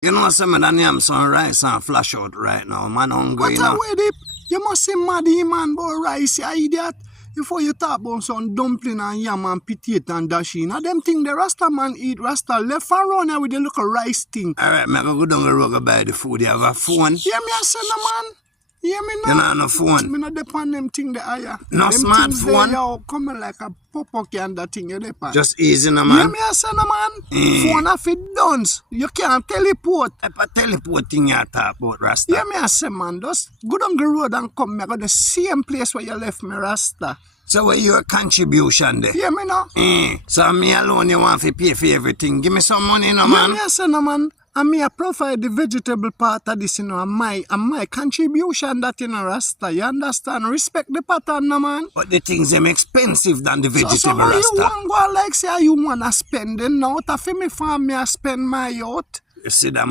You know, some of the name some rice and flash out right now. Man hungry, you know. What a you must say maddy man about rice, you idiot. Before you talk about some dumpling and yam and potato and dashi. Now them thing the Rasta man eat Rasta left and run here with the little rice thing. Alright, me go down the road and buy the food. You have a phone? Yeah, me a say no man. Yeah, me no. You know no phone? Me no depend them thing the higher. No them smartphone? Yo, coming like a pop-up and that thing you depend. Just easy no man. Yeah, me a say no man. Phone off it done. You can't teleport. Type of teleport thing you talk about, Rasta. Yeah, me a say man, just go down the road and come. Me go the same place where you left me Rasta. So what your contribution there? Yeah, me no. So me alone you want to pay for everything. Give me some money no man. Yeah, me a say no man. And me a provide the vegetable part of this, you know, and my contribution that, you know, Rasta. You understand? Respect the pattern, no man. But the things them expensive than the vegetable, so Rasta. you want go like say you wanna spend it now? To me farm me I spend my yacht. You see that man?